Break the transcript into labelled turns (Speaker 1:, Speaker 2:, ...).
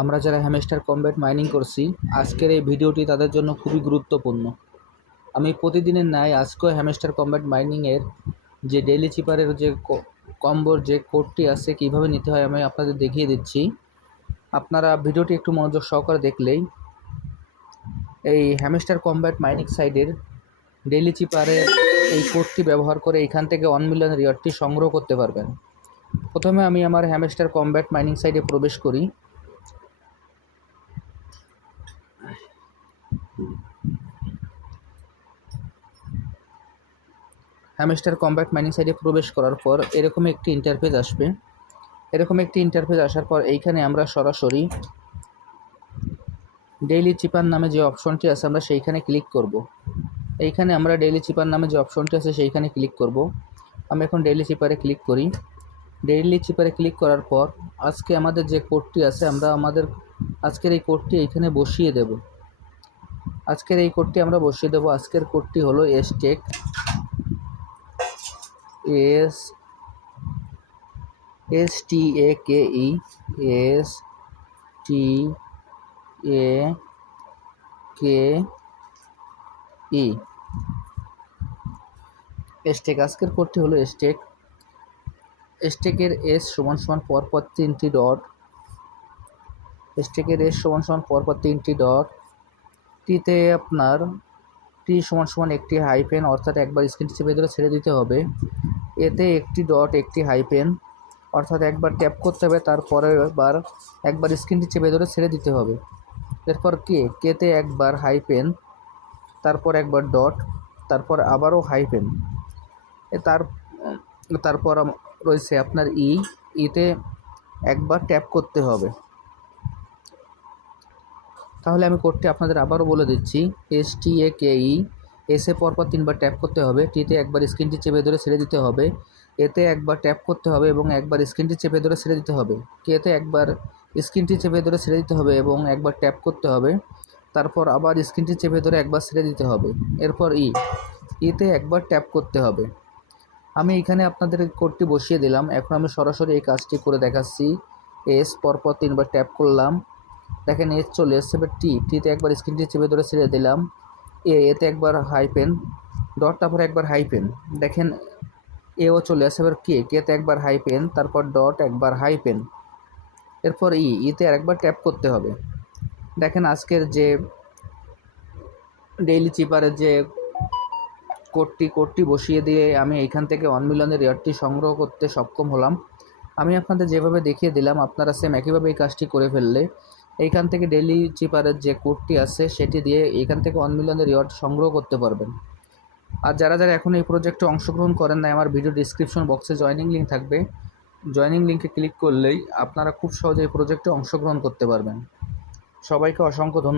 Speaker 1: আমরা যারা hamster Combat mining করছি, আজকের এই ভিডিওটি তাদের জন্য খুবই গুরুত্বপূর্ণ। আমি প্রতিদিনের ন্যায় আজকেও হ্যামস্টার কমব্যাট মাইনিংয়ের যে ডেইলি চিপারের যে কম্বোর যে কোডটি আছে, কীভাবে নিতে হয় আমি আপনাদের দেখিয়ে দিচ্ছি। আপনারা ভিডিওটি একটু মনোযোগ সহকারে দেখলেই এই হ্যামস্টার কমব্যাট মাইনিং সাইডের ডেইলি চিপারের এই কোডটি ব্যবহার করে এখান থেকে ওয়ান মিলিয়ন রিওয়ার্ডটি সংগ্রহ করতে পারবেন। প্রথমে আমি আমার হ্যামস্টার কমব্যাট মাইনিং সাইডে প্রবেশ করি। হ্যামস্টার কমব্যাট মাইনিং সাইডে প্রবেশ করার পর এরকম একটি ইন্টারফেস আসবে। এরকম একটি ইন্টারফেস আসার পর এইখানে আমরা সরাসরি ডেইলি চিপার নামে যে অপশনটি আছে আমরা সেইখানে ক্লিক করব। এইখানে আমরা ডেইলি চিপার নামে যে অপশনটি আছে সেইখানে ক্লিক করব। আমি এখন ডেইলি চিপারে ক্লিক করি। ডেইলি চিপারে ক্লিক করার পর আজকে আমাদের যে কোডটি আছে আমরা আমাদের আজকের এই কোডটি এইখানে বসিয়ে দেব। আজকের এই কোডটি আমরা বসিয়ে দেব। আজকের কোডটি হলো stake S S T A K E S T A K E stake আজকের কোডটি হলো এসটেক এসটেকের এস সমান সমান পরপর তিনটি ডট। এসটেকের এস সমান সমান পরপর তিনটি ডট। টিতে আপনার টি সমান সমান একটি হাইপেন অর্থাৎ একবার স্ক্রিনটি চেপে ধরে ছেড়ে দিতে হবে। এতে একটি ডট একটি হাইপেন অর্থাৎ একবার ট্যাপ করতে হবে, তারপরে বার একবার স্ক্রিনটি চেপে ধরে ছেড়ে দিতে হবে। এরপর কে? কেতে একবার হাইপেন তারপর একবার ডট তারপর আবারও হাইপেন তার, তারপর রয়েছে আপনার ই ইতে একবার ট্যাপ করতে হবে। তাহলে আমি কোডটি আপনাদের আবারও বলে দিচ্ছি এস টি এ কে ই এসে পরপর তিনবার ট্যাপ করতে হবে টিতে একবার স্ক্রিনটি চেপে ধরে ছেড়ে দিতে হবে এতে একবার ট্যাপ করতে হবে এবং একবার স্ক্রিনটি চেপে ধরে ছেড়ে দিতে হবে কেতে একবার স্ক্রিনটি চেপে ধরে ছেড়ে দিতে হবে এবং একবার ট্যাপ করতে হবে, তারপর আবার স্ক্রিনটি চেপে ধরে একবার ছেড়ে দিতে হবে, এরপর ই ইতে একবার ট্যাপ করতে হবে। আমি এখানে আপনাদের কোডটি বসিয়ে দিলাম, এখন আমি সরাসরি এই কাজটি করে দেখাচ্ছি এস পরপর তিনবার ট্যাপ করলাম দেখেন এস চলে এসছে, এবার টি, টিতে একবার স্ক্রিনটি চেপে ধরে ছেড়ে দিলাম। এ, এতে একবার হাইপেন ডট তারপর একবার হাইপেন দেখেন, এও চলে আসে এবার কে, কেতে একবার হাইপেন তারপর ডট একবার হাইপেন এরপর ই, ইতে আরেকবার ট্যাপ করতে হবে। দেখেন, আজকের যে ডেইলি চিপারের যে কোডটি কোডটি বসিয়ে দিয়ে আমি এইখান থেকে ওয়ান মিলিয়নের রেয়ারটি সংগ্রহ করতে সক্ষম হলাম। আমি আপনাদের যেভাবে দেখিয়ে দিলাম, আপনারা সেম একইভাবে এই কাজটি করে ফেললে এইখান থেকে ডেলি চিপারের যে কোডটি আছে, সেটি দিয়ে এখান থেকে ওয়ান মিলিয়নের রিওয়ার্ড সংগ্রহ করতে পারবেন। আর যারা যারা এখন এই প্রজেক্টে অংশগ্রহণ করেন না আমার ভিডিও ডিসক্রিপশন বক্সে জয়নিং লিঙ্ক থাকবে। জয়নিং লিঙ্কে ক্লিক করলেই আপনারা খুব সহজে এই প্রজেক্টে অংশগ্রহণ করতে পারবেন। সবাইকে অসংখ্য ধন্যবাদ।